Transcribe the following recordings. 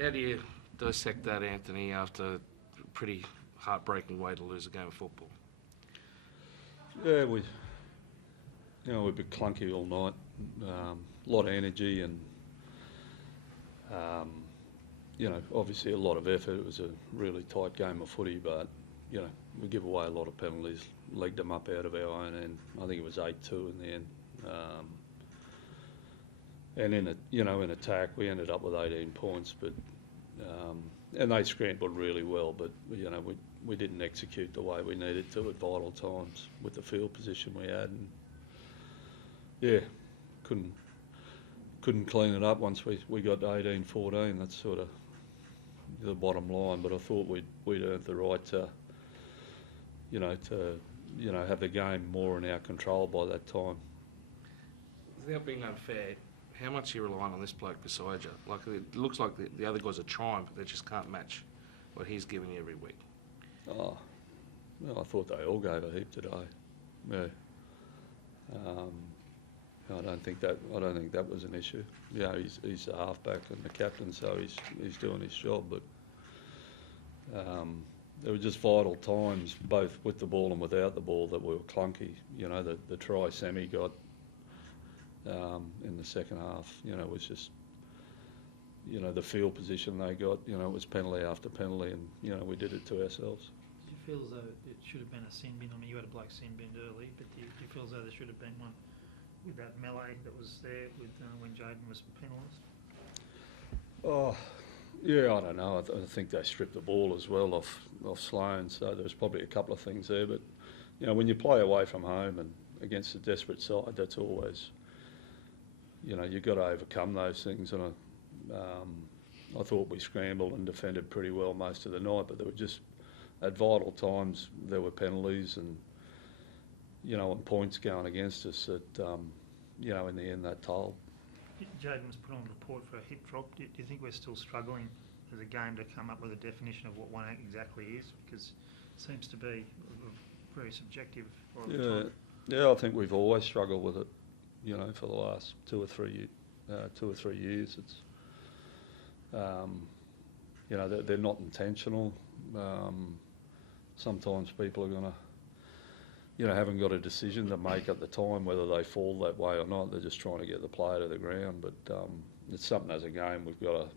How do you dissect that, Anthony, after a pretty heartbreaking way to lose a game of football? Yeah, we've been clunky all night. A lot of energy and, um, obviously a lot of effort. It was a really tight game of footy, but, we give away a lot of penalties, legged them up out of our own end. I think it was 8-2 in the end. And in attack, we ended up with 18 points, but and they scrambled really well, but we didn't execute the way we needed to at vital times with the field position we had, and couldn't clean it up once we got to 18-14. That's sort of the bottom line. But I thought we'd earned the right to have the game more in our control by that time. Without being unfair, how much are you relying on this bloke beside you? Like, it looks like the other guys are trying, but they just can't match what he's giving you every week. Oh, well, I thought they all gave a heap today. Yeah. I don't think that was an issue. Yeah, he's the halfback and the captain, so he's doing his job. But there were just vital times, both with the ball and without the ball, that we were clunky. The try Sammy got in the second half, was just, the field position they got, it was penalty after penalty, and, we did it to ourselves. Did you feel as though it should have been a sin bin? I mean, you had a bloke sin binned early, but do you feel as though there should have been one with that melee that was there with when Jaden was penalised? Oh, yeah, I don't know. I think they stripped the ball as well off Sloane, so there was probably a couple of things there. But, when you play away from home and against a desperate side, that's always, you've got to overcome those things. And I thought we scrambled and defended pretty well most of the night, but there were just, at vital times, there were penalties and, and points going against us that, in the end that told. Jaden was put on report for a hip drop. Do you think we're still struggling as a game to come up with a definition of what one exactly is? Because it seems to be very subjective. Yeah, I think we've always struggled with it, for the last 2 or 3 years. It's, they're not intentional. Sometimes people are going to, haven't got a decision to make at the time whether they fall that way or not. They're just trying to get the player to the ground. But it's something as a game we've got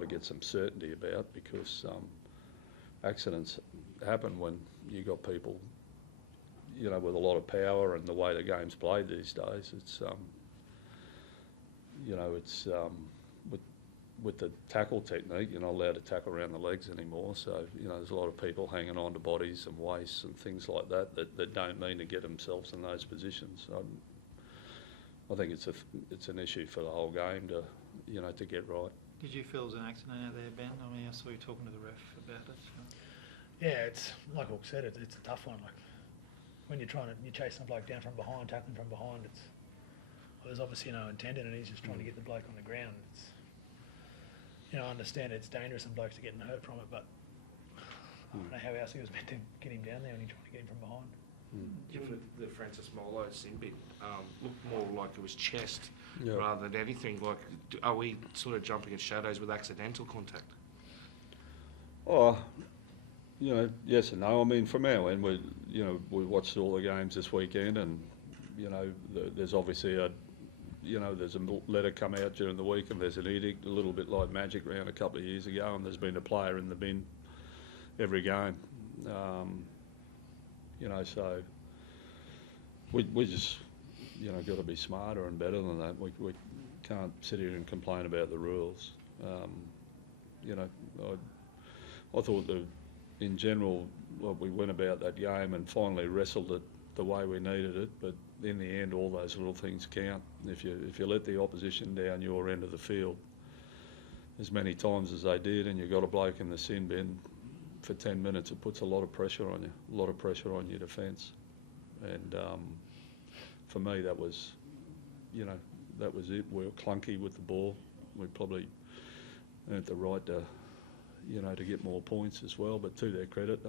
to get some certainty about, because accidents happen when you got people, with a lot of power, and the way the game's played these days, it's with the tackle technique, you're not allowed to tackle around the legs anymore. So, there's a lot of people hanging on to bodies and waists and things like that don't mean to get themselves in those positions. I think it's an issue for the whole game to get right. Did you feel it was an accident out there, Ben? I mean, I saw you talking to the ref about it. Yeah, it's like Hawk said, it's a tough one. Like, when you're chasing a bloke down from behind, tackling from behind, there's obviously no intent in it. He's just trying to get the bloke on the ground. I understand it's dangerous and blokes are getting hurt from it, but I don't know how else he was meant to get him down there when he tried to get him from behind. Given the Francis Molo sin bin looked more like it was chest rather than anything. Like, are we sort of jumping at shadows with accidental contact? Oh, yes and no. I mean, from our end, we watched all the games this weekend, and there's obviously there's a letter come out during the week, and there's an edict, a little bit like Magic round a couple of years ago, and there's been a player in the bin every game. So we just, got to be smarter and better than that. We can't sit here and complain about the rules. I thought that in general, we went about that game and finally wrestled it the way we needed it, but in the end, all those little things count. If you let the opposition down your end of the field as many times as they did, and you got a bloke in the sin bin for 10 minutes, it puts a lot of pressure on you, a lot of pressure on your defence. And for me, that was it. We were clunky with the ball. We probably earned the right to get more points as well. But to their credit,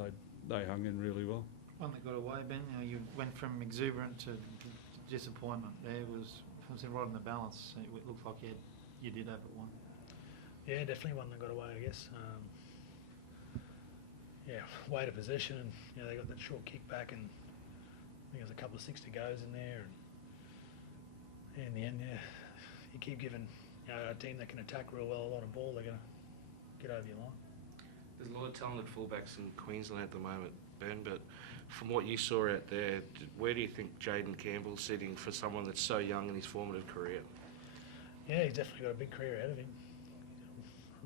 they hung in really well. One that got away, Ben. You went from exuberant to disappointment. There was right in the balance. It looked like you did have it one. Yeah, definitely one that got away, I guess. Weight of possession, and they got that short kick back, and I think there's a couple of 60 goes in there, and in the end, you keep giving a team that can attack real well a lot of ball, they're going to get over your line. There's a lot of talented fullbacks in Queensland at the moment, Ben, but from what you saw out there, where do you think Jaden Campbell's sitting for someone that's so young in his formative career? Yeah, he's definitely got a big career ahead of him.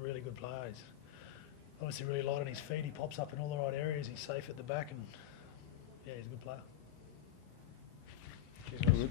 Really good player. He's obviously really light on his feet. He pops up in all the right areas. He's safe at the back, and he's a good player. Cheers,